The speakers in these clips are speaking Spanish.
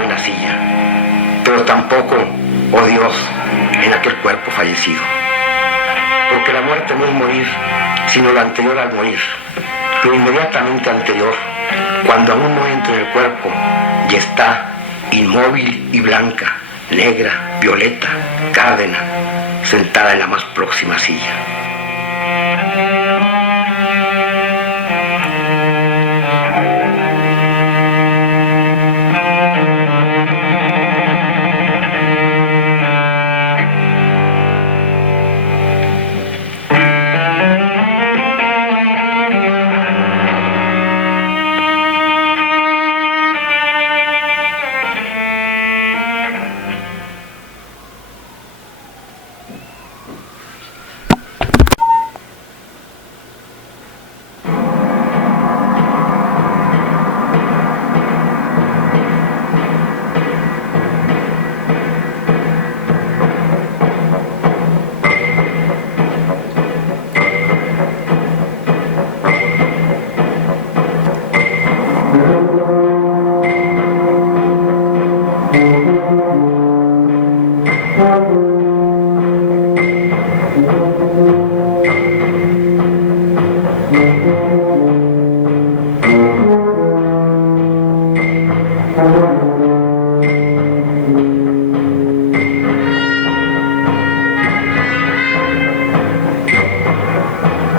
estaba en la silla, pero tampoco, oh Dios, en aquel cuerpo fallecido. Porque la muerte no es morir, sino lo anterior al morir, lo inmediatamente anterior, cuando aún no entra en el cuerpo y está inmóvil y blanca, negra, violeta, cárdena, sentada en la más próxima silla.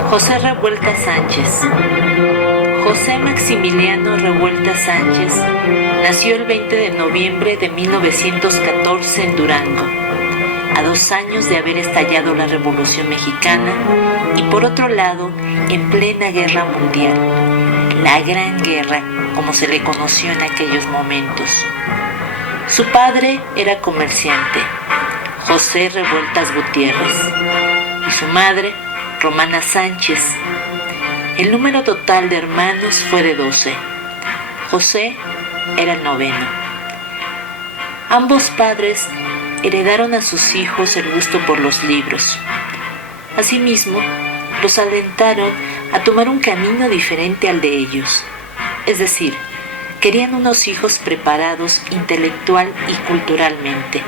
José Revuelta Sánchez. José Maximiliano Revuelta Sánchez nació el 20 de noviembre de 1914 en Durango, a 2 años de haber estallado la Revolución Mexicana y por otro lado, en plena Guerra Mundial, la Gran Guerra, como se le conoció en aquellos momentos. Su padre era comerciante, José Revueltas Gutiérrez, y su madre, Romana Sánchez. El número total de hermanos fue de 12. José era el 9º. Ambos padres heredaron a sus hijos el gusto por los libros. Asimismo, los alentaron a tomar un camino diferente al de ellos. Es decir, querían unos hijos preparados intelectual y culturalmente.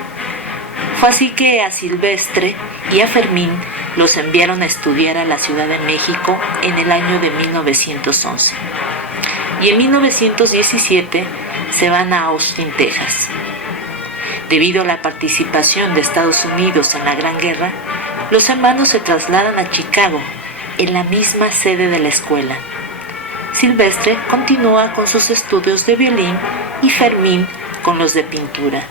Fue así que a Silvestre y a Fermín los enviaron a estudiar a la Ciudad de México en el año de 1911. Y en 1917 se van a Austin, Texas. Debido a la participación de Estados Unidos en la Gran Guerra, los hermanos se trasladan a Chicago, en la misma sede de la escuela. Silvestre continúa con sus estudios de violín y Fermín con los de pintura.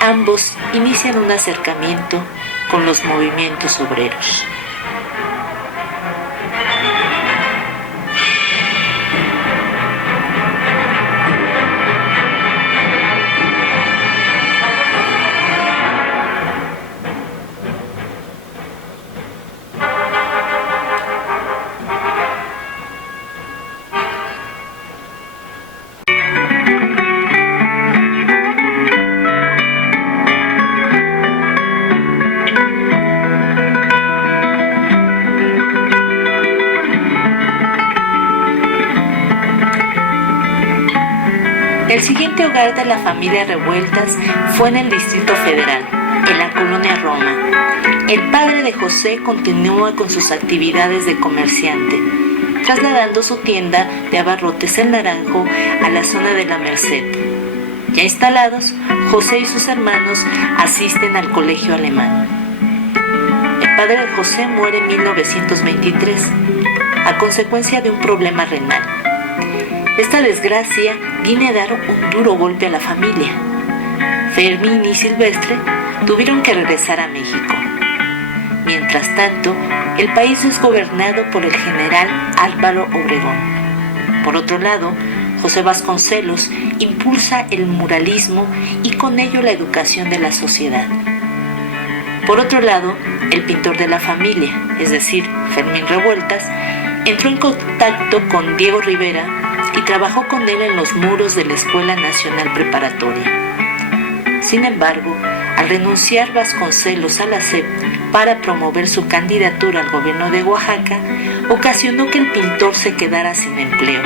Ambos inician un acercamiento con los movimientos obreros. El siguiente hogar de la familia Revueltas fue en el Distrito Federal, en la colonia Roma. El padre de José continúa con sus actividades de comerciante, trasladando su tienda de abarrotes en Naranjo a la zona de la Merced. Ya instalados, José y sus hermanos asisten al colegio alemán. El padre de José muere en 1923, a consecuencia de un problema renal. Esta desgracia viene a dar un duro golpe a la familia. Fermín y Silvestre tuvieron que regresar a México. Mientras tanto, el país es gobernado por el general Álvaro Obregón. Por otro lado, José Vasconcelos impulsa el muralismo y con ello la educación de la sociedad. Por otro lado, el pintor de la familia, es decir, Fermín Revueltas, entró en contacto con Diego Rivera y trabajó con él en los muros de la Escuela Nacional Preparatoria. Sin embargo, al renunciar Vasconcelos a la SEP para promover su candidatura al gobierno de Oaxaca, ocasionó que el pintor se quedara sin empleo.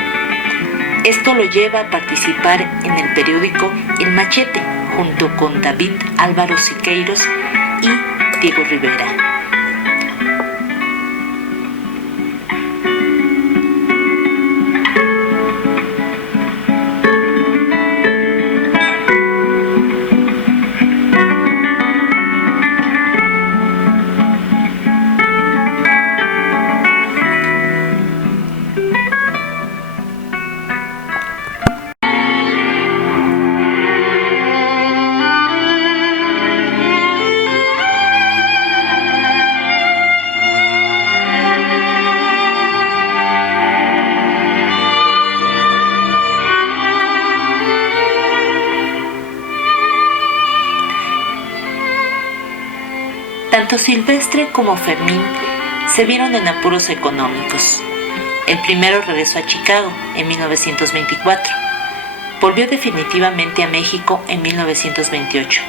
Esto lo lleva a participar en el periódico El Machete, junto con David Álvaro Siqueiros y Diego Rivera. Tanto Silvestre como Fermín se vieron en apuros económicos. El primero regresó a Chicago en 1924. Volvió definitivamente a México en 1928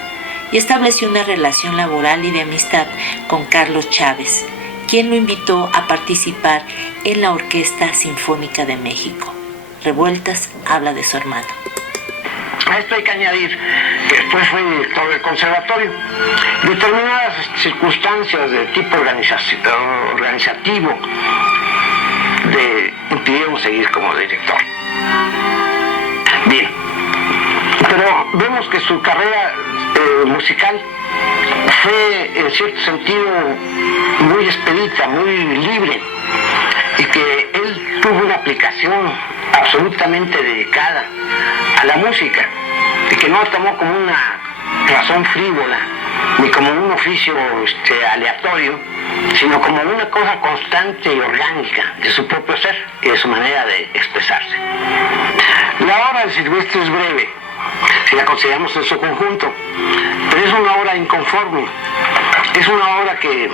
y estableció una relación laboral y de amistad con Carlos Chávez, quien lo invitó a participar en la Orquesta Sinfónica de México. Revueltas habla de su hermano. A esto hay que añadir que después fue director del conservatorio. Determinadas circunstancias de tipo organizativo impidieron seguir como director. Bien, pero vemos que su carrera musical fue en cierto sentido muy expedita, muy libre, y que él tuvo una aplicación absolutamente dedicada a la música y que no tomó como una razón frívola ni como un oficio aleatorio, sino como una cosa constante y orgánica de su propio ser y de su manera de expresarse. La obra de Silvestre es breve si la consideramos en su conjunto, pero es una obra inconforme, es una obra que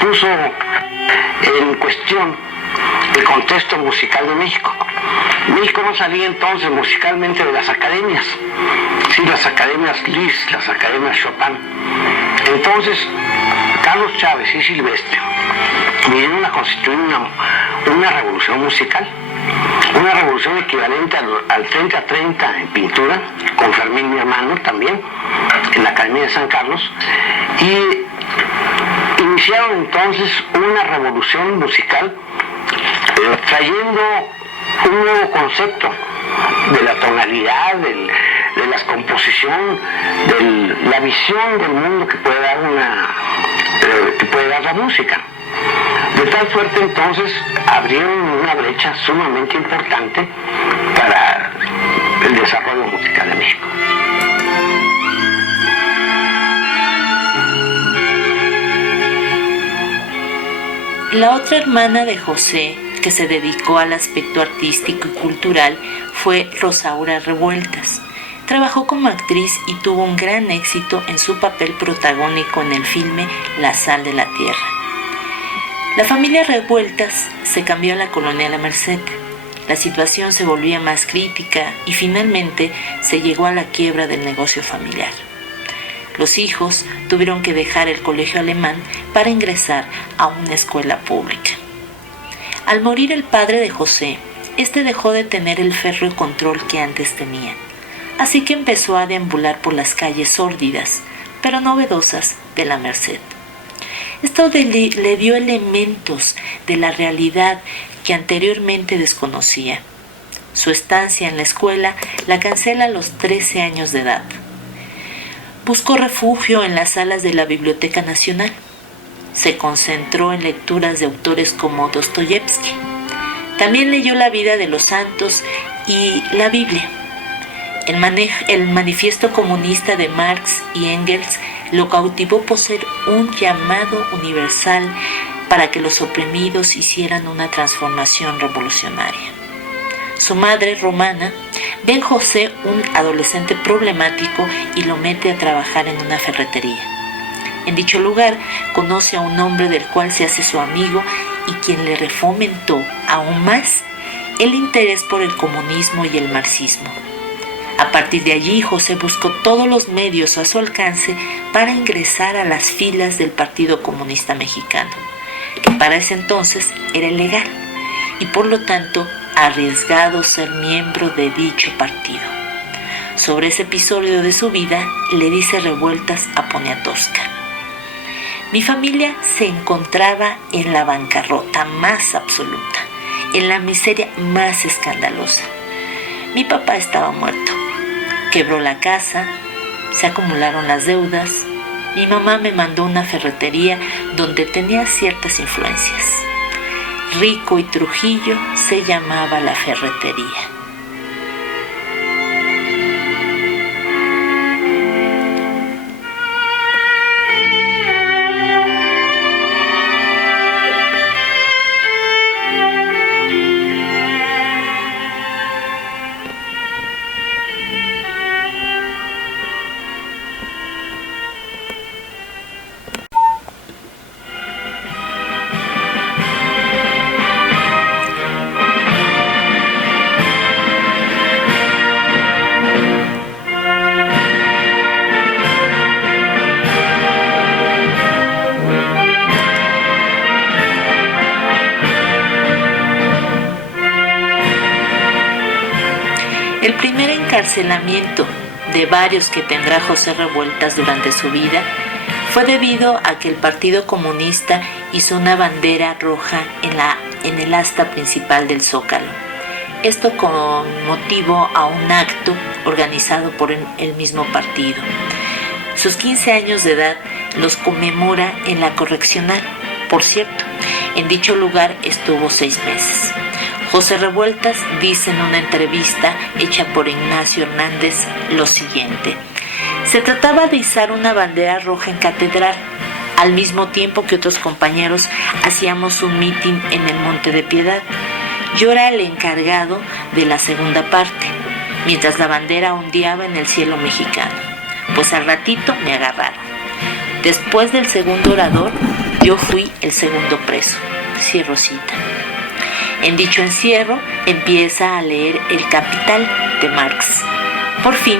puso en cuestión el contexto musical de México. México no salía entonces musicalmente de las academias, sí, las academias Liszt, las academias Chopin. Entonces, Carlos Chávez y Silvestre vinieron a constituir una revolución musical, una revolución equivalente al 30-30 en pintura, con Fermín, mi hermano, también, en la Academia de San Carlos, y iniciaron entonces una revolución musical trayendo un nuevo concepto de la tonalidad, de la composición, de la visión del mundo que puede dar la música. De tal suerte entonces abrieron una brecha sumamente importante para el desarrollo musical de México. La otra hermana de José, que se dedicó al aspecto artístico y cultural, fue Rosaura Revueltas. Trabajó como actriz y tuvo un gran éxito en su papel protagónico en el filme La sal de la tierra. La familia Revueltas se cambió a la colonia La Merced. La situación se volvía más crítica y finalmente se llegó a la quiebra del negocio familiar. Los hijos tuvieron que dejar el colegio alemán para ingresar a una escuela pública. Al morir el padre de José, este dejó de tener el férreo control que antes tenía, así que empezó a deambular por las calles sórdidas, pero novedosas de La Merced. Esto le dio elementos de la realidad que anteriormente desconocía. Su estancia en la escuela la cancela a los 13 años de edad. Buscó refugio en las salas de la Biblioteca Nacional. Se concentró en lecturas de autores como Dostoyevsky. También leyó la vida de los santos y la Biblia. El manifiesto comunista de Marx y Engels lo cautivó por ser un llamado universal para que los oprimidos hicieran una transformación revolucionaria. Su madre, Romana, ve en José un adolescente problemático y lo mete a trabajar en una ferretería. En dicho lugar conoce a un hombre del cual se hace su amigo y quien le refomentó aún más el interés por el comunismo y el marxismo. A partir de allí, José buscó todos los medios a su alcance para ingresar a las filas del Partido Comunista Mexicano, que para ese entonces era ilegal y por lo tanto arriesgado ser miembro de dicho partido. Sobre ese episodio de su vida le dice Revueltas a Poniatowska: mi familia se encontraba en la bancarrota más absoluta, en la miseria más escandalosa. Mi papá estaba muerto, quebró la casa, se acumularon las deudas. Mi mamá me mandó a una ferretería donde tenía ciertas influencias. Rico y Trujillo se llamaba la ferretería. El primer encarcelamiento de varios que tendrá José Revueltas durante su vida fue debido a que el Partido Comunista hizo una bandera roja en el asta principal del Zócalo. Esto con motivo a un acto organizado por el mismo partido. Sus 15 años de edad los conmemora en la Correccional. Por cierto, en dicho lugar estuvo 6 meses. José Revueltas dice en una entrevista hecha por Ignacio Hernández lo siguiente: se trataba de izar una bandera roja en catedral, al mismo tiempo que otros compañeros hacíamos un mitin en el Monte de Piedad. Yo era el encargado de la segunda parte, mientras la bandera ondeaba en el cielo mexicano. Pues al ratito me agarraron. Después del segundo orador, yo fui el segundo preso. Cierro cita. En dicho encierro empieza a leer El Capital de Marx. Por fin,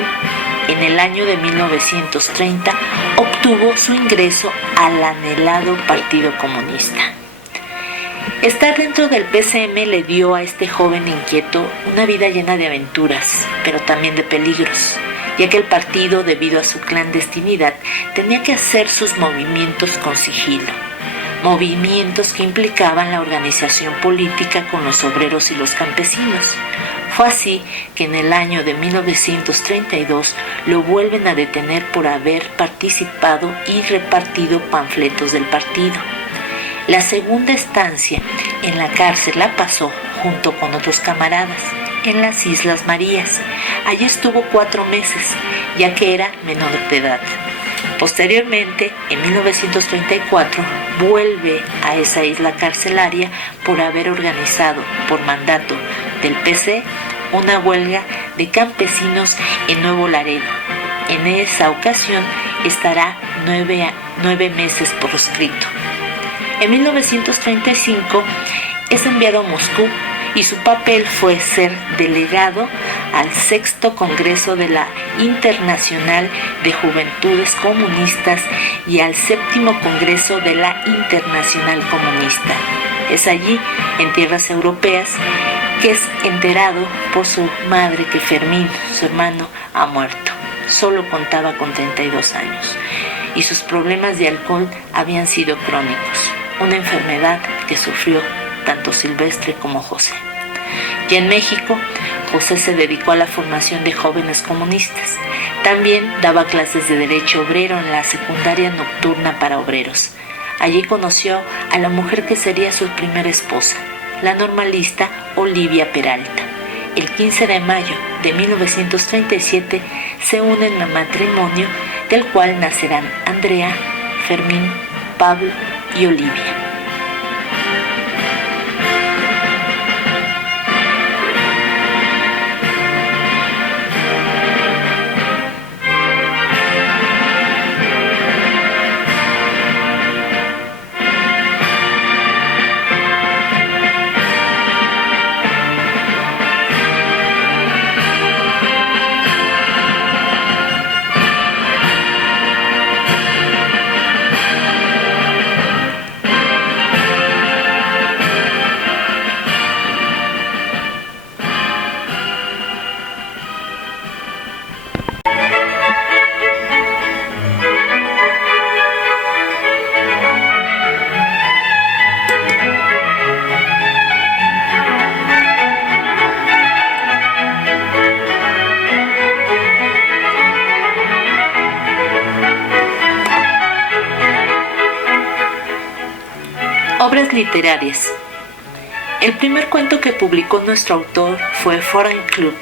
en el año de 1930, obtuvo su ingreso al anhelado Partido Comunista. Estar dentro del PCM le dio a este joven inquieto una vida llena de aventuras, pero también de peligros, ya que el partido, debido a su clandestinidad, tenía que hacer sus movimientos con sigilo. Movimientos que implicaban la organización política con los obreros y los campesinos. Fue así que en el año de 1932 lo vuelven a detener por haber participado y repartido panfletos del partido. La segunda estancia en la cárcel la pasó junto con otros camaradas en las Islas Marías. Allí estuvo 4 meses, ya que era menor de edad. Posteriormente, en 1934, vuelve a esa isla carcelaria por haber organizado, por mandato del PC, una huelga de campesinos en Nuevo Laredo. En esa ocasión estará 9 meses proscrito. En 1935 es enviado a Moscú y su papel fue ser delegado al 6º Congreso de la Internacional de Juventudes Comunistas y al 7º Congreso de la Internacional Comunista. Es allí, en tierras europeas, que es enterado por su madre que Fermín, su hermano, ha muerto. Solo contaba con 32 años y sus problemas de alcohol habían sido crónicos, una enfermedad que sufrió tanto Silvestre como José. Ya en México, José se dedicó a la formación de jóvenes comunistas. También daba clases de derecho obrero en la secundaria nocturna para obreros. Allí conoció a la mujer que sería su primera esposa, la normalista Olivia Peralta. El 15 de mayo de 1937 se unen en matrimonio, del cual nacerán Andrea, Fermín, Pablo y Olivia. Obras literarias. El primer cuento que publicó nuestro autor fue Foreign Club.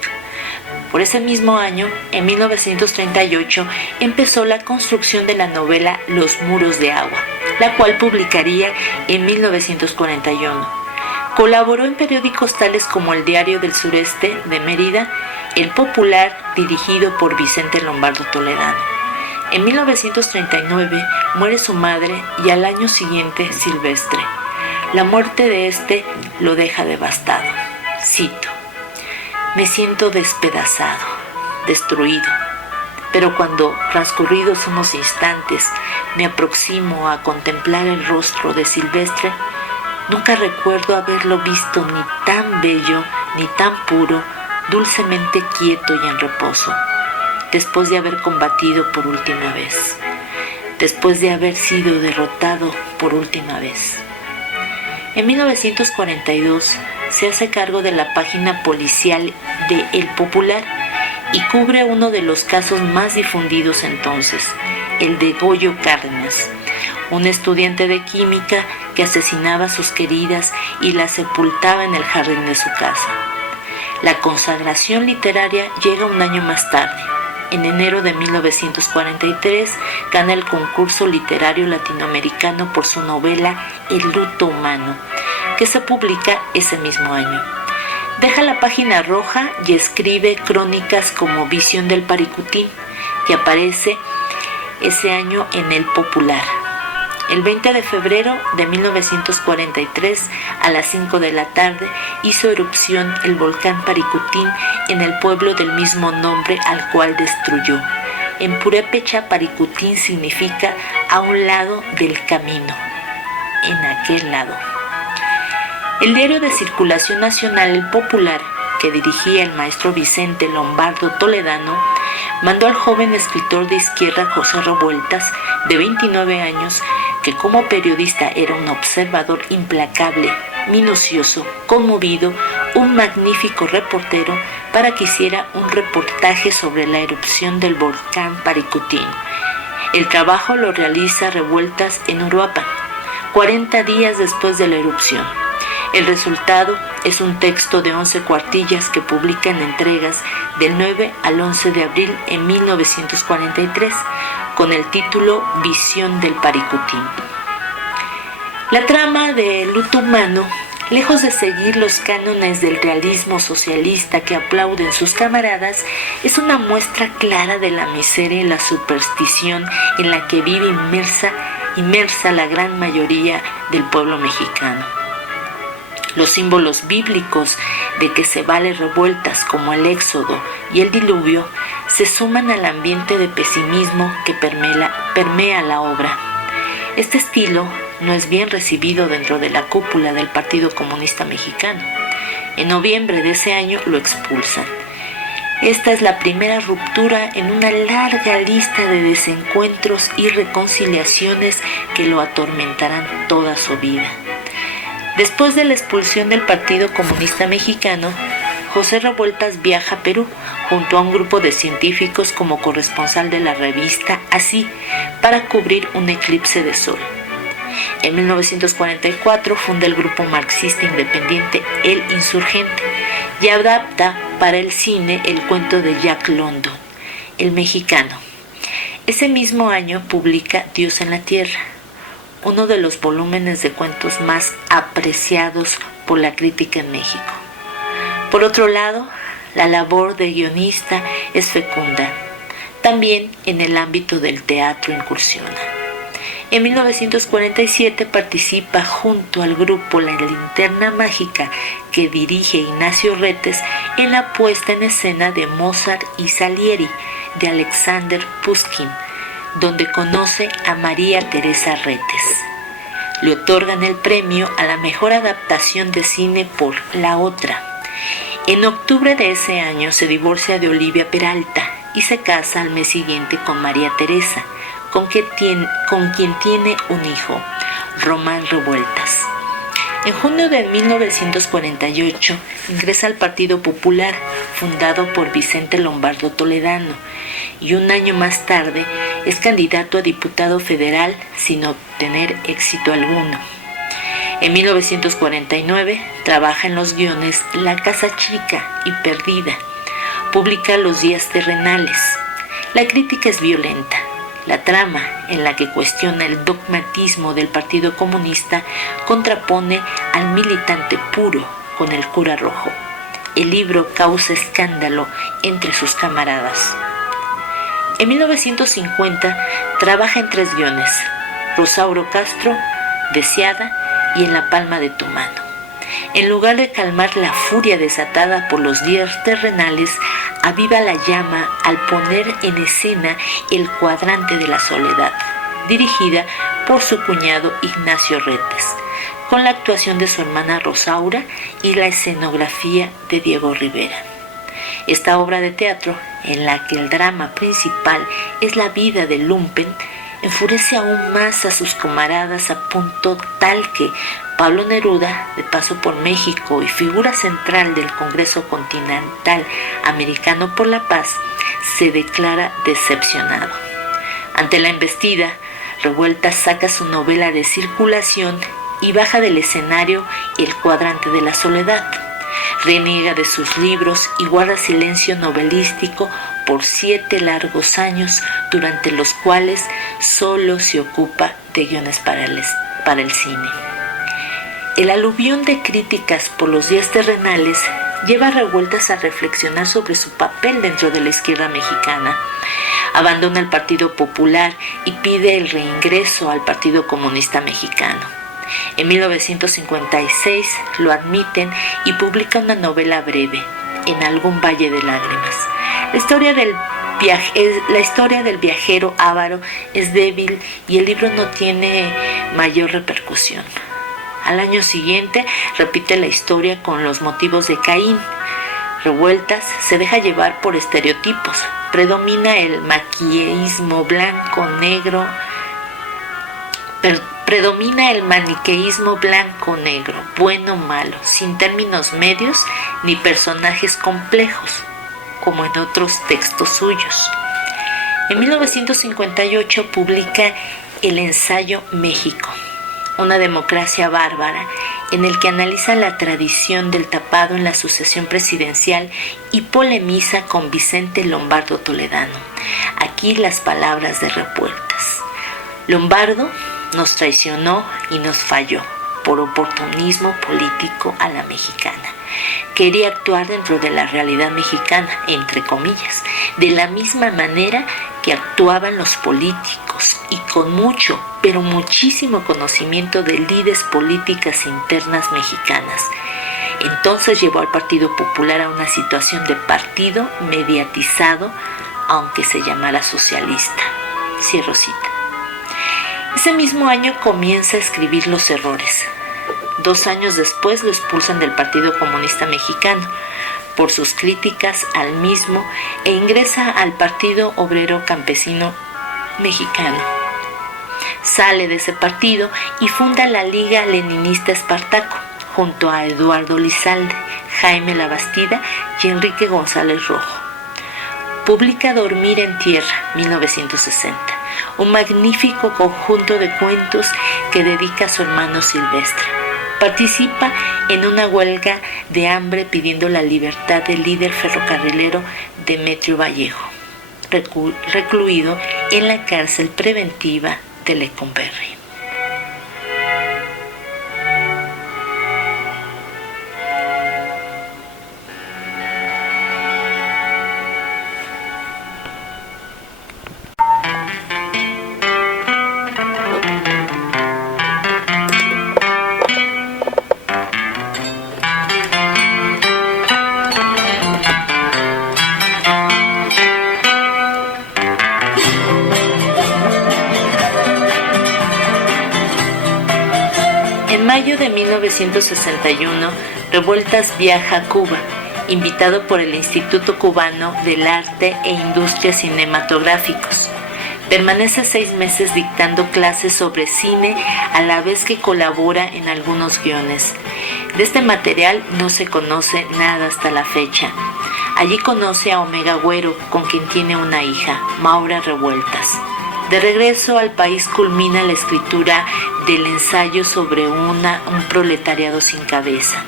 Por ese mismo año, en 1938, empezó la construcción de la novela Los muros de agua, la cual publicaría en 1941. Colaboró en periódicos tales como El Diario del Sureste de Mérida, El Popular, dirigido por Vicente Lombardo Toledano. En 1939 muere su madre y al año siguiente Silvestre. La muerte de este lo deja devastado. Cito: "Me siento despedazado, destruido, pero cuando, transcurridos unos instantes, me aproximo a contemplar el rostro de Silvestre, nunca recuerdo haberlo visto ni tan bello, ni tan puro, dulcemente quieto y en reposo, después de haber combatido por última vez, después de haber sido derrotado por última vez". En 1942 se hace cargo de la página policial de El Popular y cubre uno de los casos más difundidos entonces, el de Goyo Cárdenas, un estudiante de química que asesinaba a sus queridas y las sepultaba en el jardín de su casa. La consagración literaria llega un año más tarde. En enero de 1943 gana el concurso literario latinoamericano por su novela El luto humano, que se publica ese mismo año. Deja la página roja y escribe crónicas como Visión del Paricutín, que aparece ese año en El Popular. El 20 de febrero de 1943, a las 5 de la tarde, hizo erupción el volcán Paricutín en el pueblo del mismo nombre al cual destruyó. En purépecha, Paricutín significa a un lado del camino, en aquel lado. El diario de circulación nacional El Popular, que dirigía el maestro Vicente Lombardo Toledano, mandó al joven escritor de izquierda José Revueltas, de 29 años, que como periodista era un observador implacable, minucioso, conmovido, un magnífico reportero, para que hiciera un reportaje sobre la erupción del volcán Paricutín. El trabajo lo realiza Revueltas en Uruapan, 40 días después de la erupción. El resultado es un texto de 11 cuartillas que publica en entregas del 9 al 11 de abril en 1943, con el título Visión del Paricutín. La trama de El luto humano, lejos de seguir los cánones del realismo socialista que aplauden sus camaradas, es una muestra clara de la miseria y la superstición en la que vive inmersa la gran mayoría del pueblo mexicano. Los símbolos bíblicos de que se vale Revueltas, como el Éxodo y el diluvio, se suman al ambiente de pesimismo que permea la obra. Este estilo no es bien recibido dentro de la cúpula del Partido Comunista Mexicano. En noviembre de ese año lo expulsan. Esta es la primera ruptura en una larga lista de desencuentros y reconciliaciones que lo atormentarán toda su vida. Después de la expulsión del Partido Comunista Mexicano, José Revueltas viaja a Perú junto a un grupo de científicos como corresponsal de la revista Así, para cubrir un eclipse de sol. En 1944 funda el grupo marxista independiente El Insurgente y adapta para el cine el cuento de Jack London, El Mexicano. Ese mismo año publica Dios en la Tierra, uno de los volúmenes de cuentos más apreciados por la crítica en México. Por otro lado, la labor de guionista es fecunda. También en el ámbito del teatro incursiona. En 1947 participa junto al grupo La Linterna Mágica, que dirige Ignacio Retes, en la puesta en escena de Mozart y Salieri de Alexander Pushkin, donde conoce a María Teresa Retes. Le otorgan el premio a la mejor adaptación de cine por La Otra. En octubre de ese año se divorcia de Olivia Peralta y se casa al mes siguiente con María Teresa, con quien tiene un hijo, Román Revueltas. En junio de 1948 ingresa al Partido Popular, fundado por Vicente Lombardo Toledano, y un año más tarde es candidato a diputado federal sin obtener éxito alguno. En 1949 trabaja en los guiones La Casa Chica y Perdida. Publica Los Días Terrenales. La crítica es violenta. La trama, en la que cuestiona el dogmatismo del Partido Comunista, contrapone al militante puro con el cura rojo. El libro causa escándalo entre sus camaradas. En 1950 trabaja en 3 guiones: Rosauro Castro, Deseada y En la palma de tu mano. En lugar de calmar la furia desatada por los días terrenales, aviva la llama al poner en escena El cuadrante de la soledad, dirigida por su cuñado Ignacio Retes, con la actuación de su hermana Rosaura y la escenografía de Diego Rivera. Esta obra de teatro, en la que el drama principal es la vida de lumpen, enfurece aún más a sus camaradas a punto tal que Pablo Neruda, de paso por México y figura central del Congreso Continental Americano por la Paz, se declara decepcionado. Ante la embestida, Revueltas saca su novela de circulación y baja del escenario El cuadrante de la soledad. Reniega de sus libros y guarda silencio novelístico por 7 largos años, durante los cuales solo se ocupa de guiones para el cine. El aluvión de críticas por los días terrenales lleva a Revueltas a reflexionar sobre su papel dentro de la izquierda mexicana. Abandona el Partido Popular y pide el reingreso al Partido Comunista Mexicano. En 1956 lo admiten y publica una novela breve, En algún valle de lágrimas. La historia del viajero avaro es débil y el libro no tiene mayor repercusión. Al año siguiente repite la historia con Los motivos de Caín. Revueltas se deja llevar por estereotipos. Predomina el maniqueísmo blanco-negro, bueno-malo, sin términos medios ni personajes complejos, como en otros textos suyos. En 1958 publica el ensayo México, una democracia bárbara, en el que analiza la tradición del tapado en la sucesión presidencial y polemiza con Vicente Lombardo Toledano. Aquí las palabras de Revueltas: Lombardo nos traicionó y nos falló por oportunismo político a la mexicana. Quería actuar dentro de la realidad mexicana, entre comillas, de la misma manera que actuaban los políticos y con mucho, pero muchísimo conocimiento de lides políticas internas mexicanas. Entonces llevó al Partido Popular a una situación de partido mediatizado, aunque se llamara socialista. Cierro cita. Ese mismo año comienza a escribir Los errores. 2 años después lo expulsan del Partido Comunista Mexicano por sus críticas al mismo e ingresa al Partido Obrero Campesino Mexicano. Sale de ese partido y funda la Liga Leninista Espartaco junto a Eduardo Lizalde, Jaime Labastida y Enrique González Rojo. Publica Dormir en Tierra, 1960, un magnífico conjunto de cuentos que dedica a su hermano Silvestre. Participa en una huelga de hambre pidiendo la libertad del líder ferrocarrilero Demetrio Vallejo, recluido en la cárcel preventiva de Lecumberri. En mayo de 1961, Revueltas viaja a Cuba, invitado por el Instituto Cubano del Arte e Industrias Cinematográficos. Permanece 6 meses dictando clases sobre cine, a la vez que colabora en algunos guiones. De este material no se conoce nada hasta la fecha. Allí conoce a Omega Güero, con quien tiene una hija, Maura Revueltas. De regreso al país culmina la escritura del ensayo sobre un proletariado sin cabeza,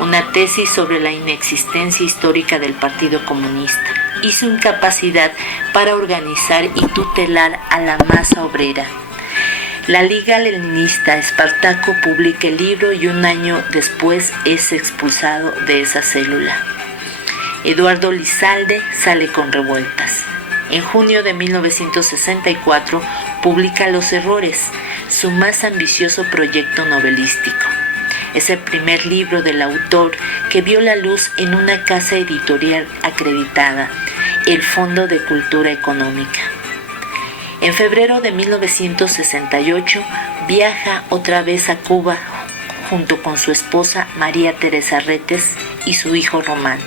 una tesis sobre la inexistencia histórica del Partido Comunista y su incapacidad para organizar y tutelar a la masa obrera. La Liga Leninista Espartaco publica el libro y un año después es expulsado de esa célula. Eduardo Lizalde sale con Revueltas. En junio de 1964 publica Los Errores, su más ambicioso proyecto novelístico. Es el primer libro del autor que vio la luz en una casa editorial acreditada, el Fondo de Cultura Económica. En febrero de 1968 viaja otra vez a Cuba junto con su esposa María Teresa Retes y su hijo Román,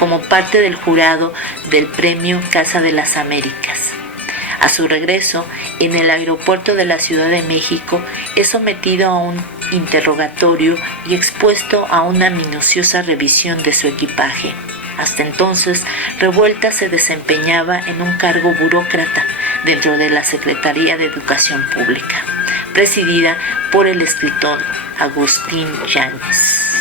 como parte del jurado del Premio Casa de las Américas. A su regreso, en el aeropuerto de la Ciudad de México, es sometido a un interrogatorio y expuesto a una minuciosa revisión de su equipaje. Hasta entonces, Revueltas se desempeñaba en un cargo burócrata dentro de la Secretaría de Educación Pública, presidida por el escritor Agustín Yáñez.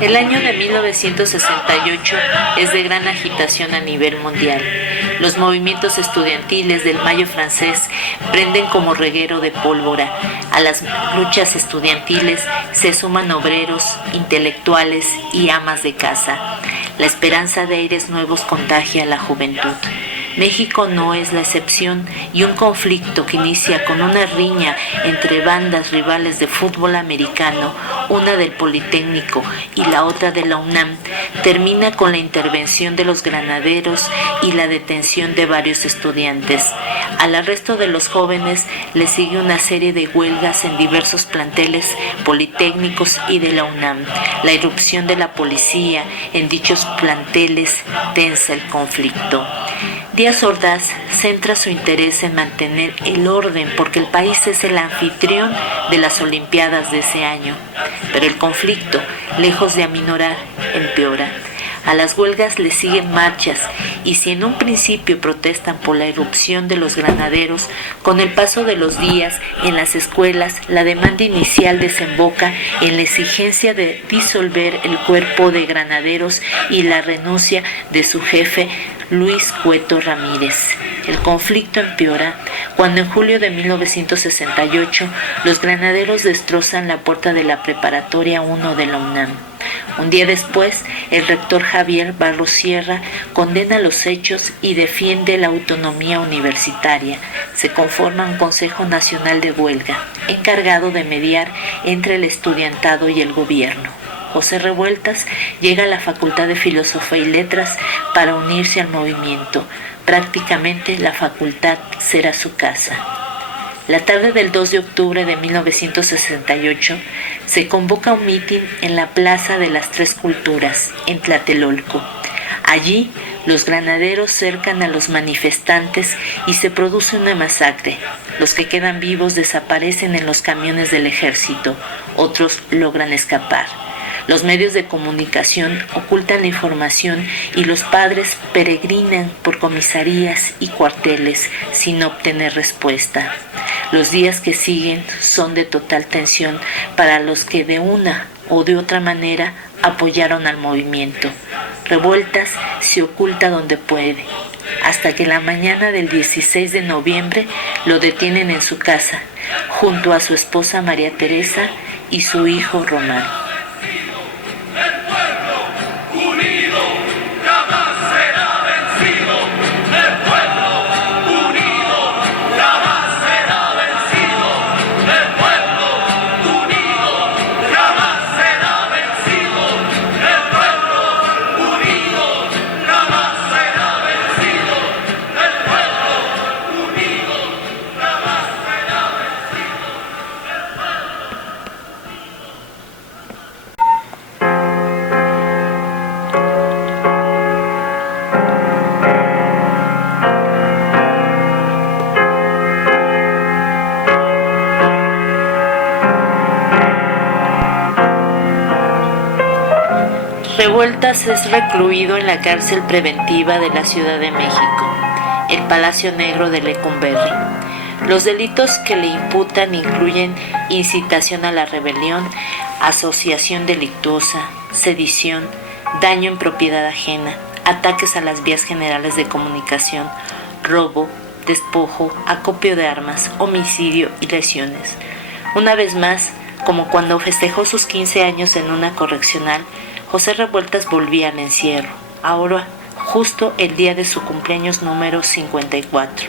El año de 1968 es de gran agitación a nivel mundial. Los movimientos estudiantiles del Mayo francés prenden como reguero de pólvora. A las luchas estudiantiles se suman obreros, intelectuales y amas de casa. La esperanza de aires nuevos contagia a la juventud. México no es la excepción y un conflicto que inicia con una riña entre bandas rivales de fútbol americano, una del Politécnico y la otra de la UNAM, termina con la intervención de los granaderos y la detención de varios estudiantes. Al arresto de los jóvenes le sigue una serie de huelgas en diversos planteles politécnicos y de la UNAM. La irrupción de la policía en dichos planteles tensa el conflicto. Díaz Ordaz centra su interés en mantener el orden porque el país es el anfitrión de las Olimpiadas de ese año. Pero el conflicto, lejos de aminorar, empeora. A las huelgas le siguen marchas y si en un principio protestan por la irrupción de los granaderos, con el paso de los días en las escuelas la demanda inicial desemboca en la exigencia de disolver el cuerpo de granaderos y la renuncia de su jefe Luis Cueto Ramírez. El conflicto empeora cuando en julio de 1968 los granaderos destrozan la puerta de la Preparatoria 1 de la UNAM. Un día después, el rector Javier Barros Sierra condena los hechos y defiende la autonomía universitaria. Se conforma un Consejo Nacional de Huelga, encargado de mediar entre el estudiantado y el gobierno. José Revueltas llega a la Facultad de Filosofía y Letras para unirse al movimiento. Prácticamente la facultad será su casa. La tarde del 2 de octubre de 1968 se convoca un mitin en la Plaza de las Tres Culturas, en Tlatelolco. Allí, los granaderos cercan a los manifestantes y se produce una masacre. Los que quedan vivos desaparecen en los camiones del ejército, otros logran escapar. Los medios de comunicación ocultan la información y los padres peregrinan por comisarías y cuarteles sin obtener respuesta. Los días que siguen son de total tensión para los que de una o de otra manera apoyaron al movimiento. Revueltas se oculta donde puede, hasta que la mañana del 16 de noviembre lo detienen en su casa, junto a su esposa María Teresa y su hijo Román. Revueltas es recluido en la cárcel preventiva de la Ciudad de México, el Palacio Negro de Lecumberri. Los delitos que le imputan incluyen incitación a la rebelión, asociación delictuosa, sedición, daño en propiedad ajena, ataques a las vías generales de comunicación, robo, despojo, acopio de armas, homicidio y lesiones. Una vez más, como cuando festejó sus 15 años en una correccional, José Revueltas volvía al encierro, ahora justo el día de su cumpleaños número 54.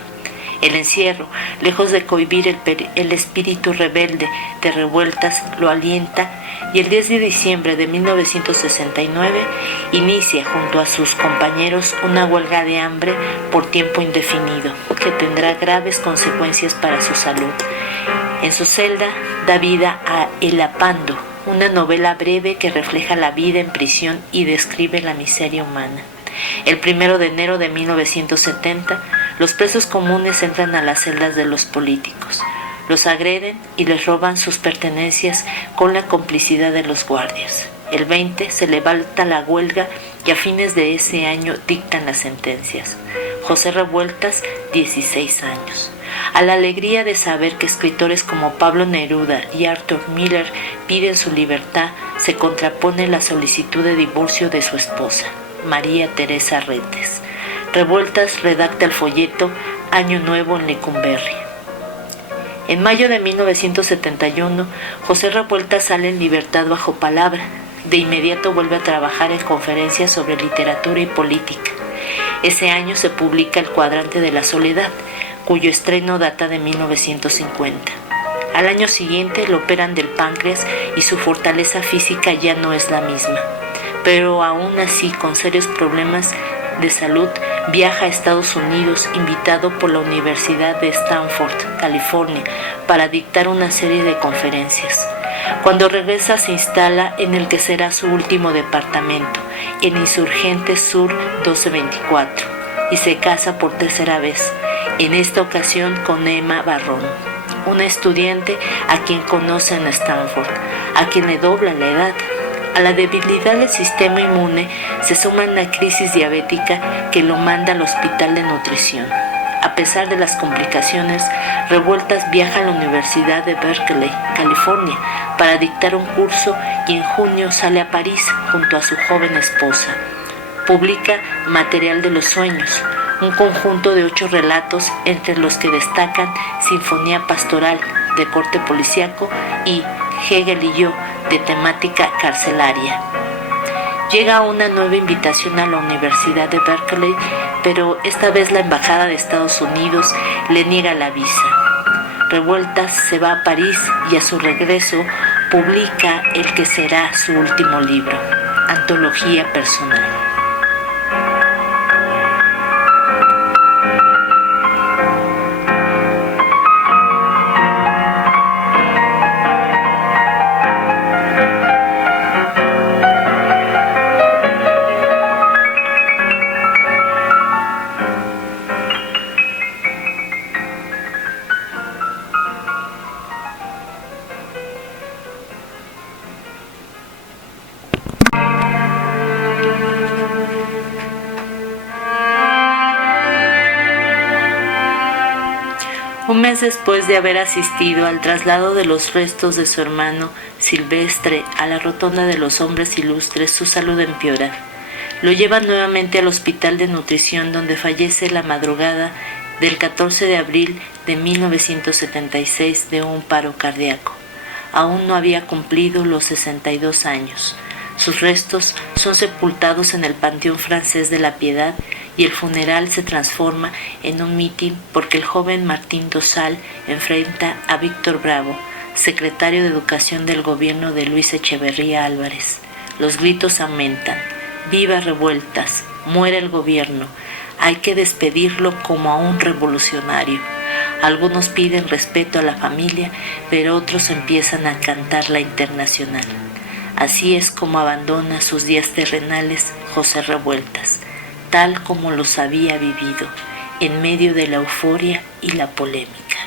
El encierro, lejos de cohibir el espíritu rebelde de Revueltas, lo alienta y el 10 de diciembre de 1969 inicia junto a sus compañeros una huelga de hambre por tiempo indefinido que tendrá graves consecuencias para su salud. En su celda da vida a El Apando, una novela breve que refleja la vida en prisión y describe la miseria humana. El 1 de enero de 1970, los presos comunes entran a las celdas de los políticos. Los agreden y les roban sus pertenencias con la complicidad de los guardias. El 20 se levanta la huelga y a fines de ese año dictan las sentencias. José Revueltas, 16 años. A la alegría de saber que escritores como Pablo Neruda y Arthur Miller piden su libertad, se contrapone la solicitud de divorcio de su esposa, María Teresa Retes. Revueltas redacta el folleto Año Nuevo en Lecumberri. En mayo de 1971, José Revueltas sale en libertad bajo palabra. De inmediato vuelve a trabajar en conferencias sobre literatura y política. Ese año se publica El Cuadrante de la Soledad, cuyo estreno data de 1950. Al año siguiente lo operan del páncreas y su fortaleza física ya no es la misma. Pero aún así, con serios problemas de salud, viaja a Estados Unidos invitado por la Universidad de Stanford, California, para dictar una serie de conferencias. Cuando regresa se instala en el que será su último departamento, en Insurgentes Sur 1224, y se casa por tercera vez, en esta ocasión con Emma Barrón, una estudiante a quien conoce en Stanford, a quien le dobla la edad. A la debilidad del sistema inmune se suma una crisis diabética que lo manda al hospital de nutrición. A pesar de las complicaciones, Revueltas viaja a la Universidad de Berkeley, California, para dictar un curso y en junio sale a París junto a su joven esposa. Publica Material de los Sueños, un conjunto de 8 relatos entre los que destacan Sinfonía Pastoral, de corte policíaco, y Hegel y yo, de temática carcelaria. Llega una nueva invitación a la Universidad de Berkeley, pero esta vez la Embajada de Estados Unidos le niega la visa. Revueltas se va a París y a su regreso publica el que será su último libro, Antología Personal. Un mes después de haber asistido al traslado de los restos de su hermano Silvestre a la Rotonda de los Hombres Ilustres, su salud empeora. Lo llevan nuevamente al hospital de nutrición, donde fallece la madrugada del 14 de abril de 1976 de un paro cardíaco. Aún no había cumplido los 62 años. Sus restos son sepultados en el Panteón Francés de la Piedad y el funeral se transforma en un mitin porque el joven Martín Dosal enfrenta a Víctor Bravo, secretario de Educación del gobierno de Luis Echeverría Álvarez. Los gritos aumentan: ¡Viva Revueltas! ¡Muera el gobierno! Hay que despedirlo como a un revolucionario. Algunos piden respeto a la familia, pero otros empiezan a cantar la Internacional. Así es como abandona sus días terrenales José Revueltas, tal como los había vivido, en medio de la euforia y la polémica.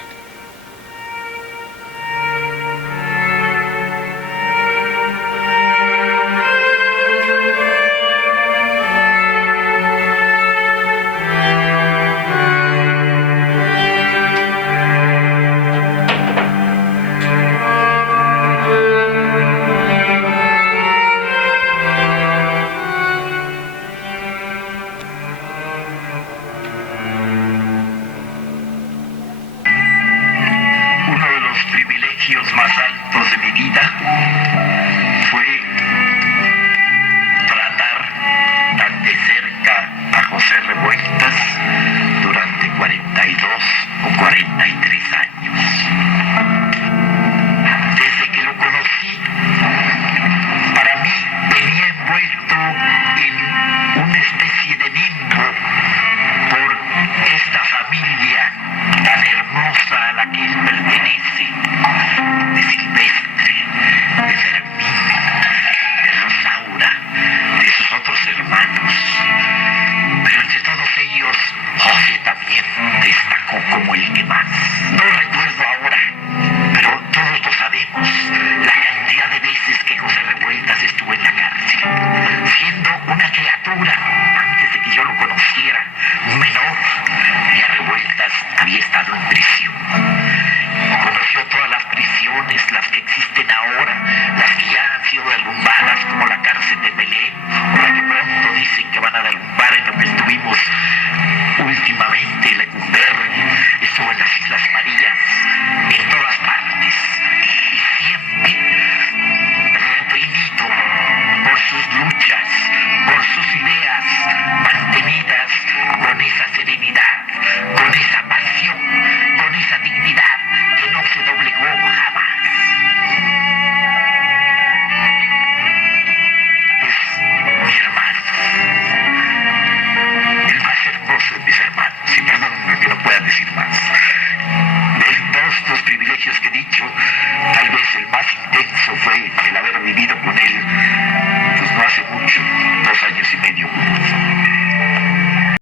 trabajo como el que más. No recuerdo ahora, pero todos lo sabemos, la cantidad de veces que José Revueltas estuvo en la cárcel, siendo una criatura antes de que yo lo conociera, un menor. Ya Revueltas había estado en prisión. Conoció todas las prisiones, las que existen ahora, las que ya han sido derrumbadas, como la cárcel de Belén, o la que pronto dicen que van a derrumbar en lo que estuvimos últimamente, Lecumberri. Estuvo en las Islas Marías, en todas partes, y siempre reprimido por sus luchas, por sus ideas, mantenidas con esa serenidad, con esa pasión, con esa dignidad que no se doblegó jamás. Es mi hermano, el más hermoso de mis hermanos, y perdónenme que no pueda decir más.